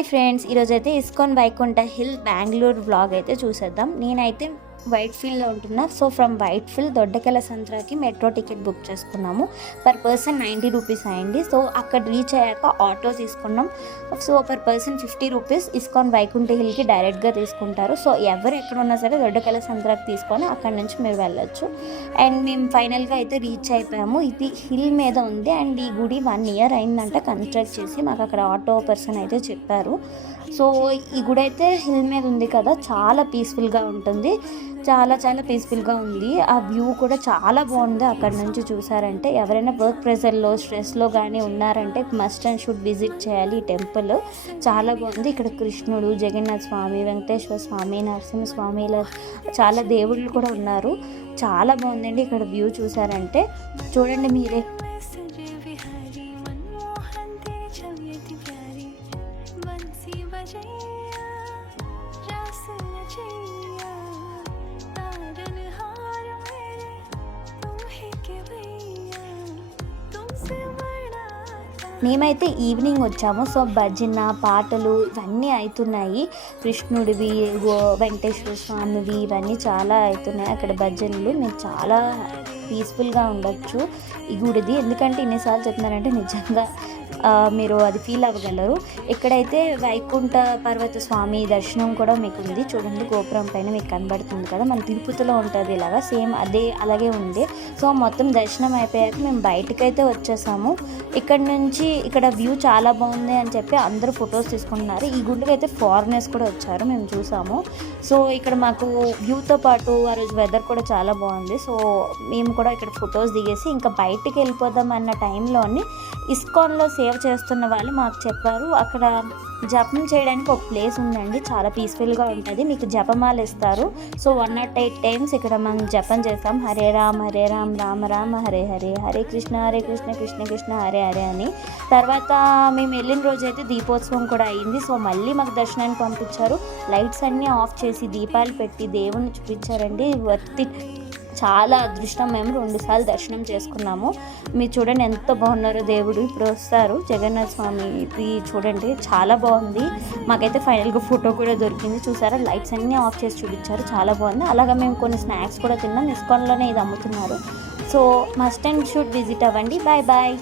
Hi friends, ఈరోజైతే ISKCON Vaikuntha hill Bengaluru vlog అయితే చూసేద్దాం. నేనైతే వైట్ ఫీల్డ్లో ఉంటున్నా. సో ఫ్రమ్ వైట్ ఫీల్డ్ దొడ్డకెల సంత్రాకి మెట్రో టికెట్ బుక్ చేసుకున్నాము. పర్ పర్సన్ 90 రూపీస్ అయింది. సో అక్కడ రీచ్ అయ్యాక ఆటో తీసుకున్నాం. So per person 50 rupees ISKCON Vaikuntha హిల్కి డైరెక్ట్గా తీసుకుంటారు. సో ఎవరు ఎక్కడున్నా సరే దొడ్డకెల సంత్రాకి తీసుకొని అక్కడ నుంచి మీరు వెళ్ళొచ్చు. అండ్ మేము ఫైనల్గా అయితే రీచ్ అయిపోయాము. ఇది హిల్ మీద ఉంది అండ్ ఈ గుడి 1 year అయిందంట కన్స్ట్రక్ట్ చేసి. మాకు అక్కడ ఆటో పర్సన్ అయితే చెప్పారు. సో ఈ గుడి అయితే హిల్ మీద ఉంది కదా, చాలా పీస్ఫుల్గా ఉంటుంది. చాలా పీస్ఫుల్గా ఉంది. ఆ వ్యూ కూడా చాలా బాగుంది. అక్కడ నుంచి చూసారంటే ఎవరైనా వర్క్ ప్రెషర్లో స్ట్రెస్లో కానీ ఉన్నారంటే మస్ట్ అండ్ షుడ్ విజిట్ చేయాలి ఈ టెంపుల్. చాలా బాగుంది. ఇక్కడ కృష్ణుడు, జగన్నాథ స్వామి, వెంకటేశ్వర స్వామి, నరసింహస్వామి ఇలా చాలా దేవుళ్ళు కూడా ఉన్నారు. చాలా బాగుందండి. ఇక్కడ వ్యూ చూసారంటే చూడండి మీరే. మేమైతే ఈవినింగ్ వచ్చాము. సో భజన పాటలు ఇవన్నీ అవుతున్నాయి. కృష్ణుడివి, వెంకటేశ్వర స్వామివి ఇవన్నీ చాలా అవుతున్నాయి అక్కడ భజనలు. మీరు చాలా పీస్ఫుల్గా ఉండొచ్చు ఈ గుడిది. ఎందుకంటే ఇన్నిసార్లు చెప్తున్నారంటే నిజంగా మీరు అది ఫీల్ అవ్వగలరు. ఇక్కడైతే వైకుంఠ పర్వత స్వామి దర్శనం కూడా మీకు ఉంది. చూడండి గోపురం పైన మీకు కనబడుతుంది కదా, మన తిరుపతిలో ఉంటుంది ఇలాగా సేమ్ అలాగే ఉంది. సో మొత్తం దర్శనం అయిపోయాక మేము బయటకైతే వచ్చేసాము. ఇక్కడ వ్యూ చాలా బాగుంది అని చెప్పి అందరూ ఫొటోస్ తీసుకుంటున్నారు. ఈ గుడికి అయితే ఫారినర్స్ కూడా వచ్చారు, మేము చూసాము. సో ఇక్కడ మాకు వ్యూతో పాటు ఆ రోజు వెదర్ కూడా చాలా బాగుంది. సో మేము కూడా ఇక్కడ ఫొటోస్ దిగేసి ఇంకా బయటికి వెళ్ళిపోదాం అన్న టైంలోని ఇస్కాన్లో సేవ చేస్తున్న వాళ్ళు మాకు చెప్పారు అక్కడ జపం చేయడానికి ఒక ప్లేస్ ఉందండి, చాలా పీస్ఫుల్గా ఉంటుంది. మీకు జపమాల ఇస్తారు. సో 108 times ఇక్కడ మనం జపం చేస్తాం. హరే రామ్ రామ రామ హరే హరే, హరే కృష్ణ కృష్ణ కృష్ణ హరే హరే అని. తర్వాత మేము వెళ్ళిన రోజు అయితే దీపోత్సవం కూడా అయింది. సో మళ్ళీ మాకు దర్శనానికి పంపించారు. లైట్స్ అన్నీ ఆఫ్ చేసి దీపాలు పెట్టి దేవుణ్ణి చూపించారండి. చాలా అదృష్టం. మేము 2 సార్లు దర్శనం చేసుకున్నాము. మీరు చూడండి ఎంత బాగున్నారో దేవుడు. ఇప్పుడు వస్తారు జగన్నాథ స్వామి. ఇది చూడండి చాలా బాగుంది. మాకైతే ఫైనల్గా ఫోటో కూడా దొరికింది. చూసారా, లైట్స్ అన్నీ ఆఫ్ చేసి చూపించారు, చాలా బాగుంది. అలాగా మేము కొన్ని స్నాక్స్ కూడా తిన్నాం. ఇస్కాన్లోనే ఇది అమ్ముతున్నారు. So must and should visit అవ్వండి. Bye bye.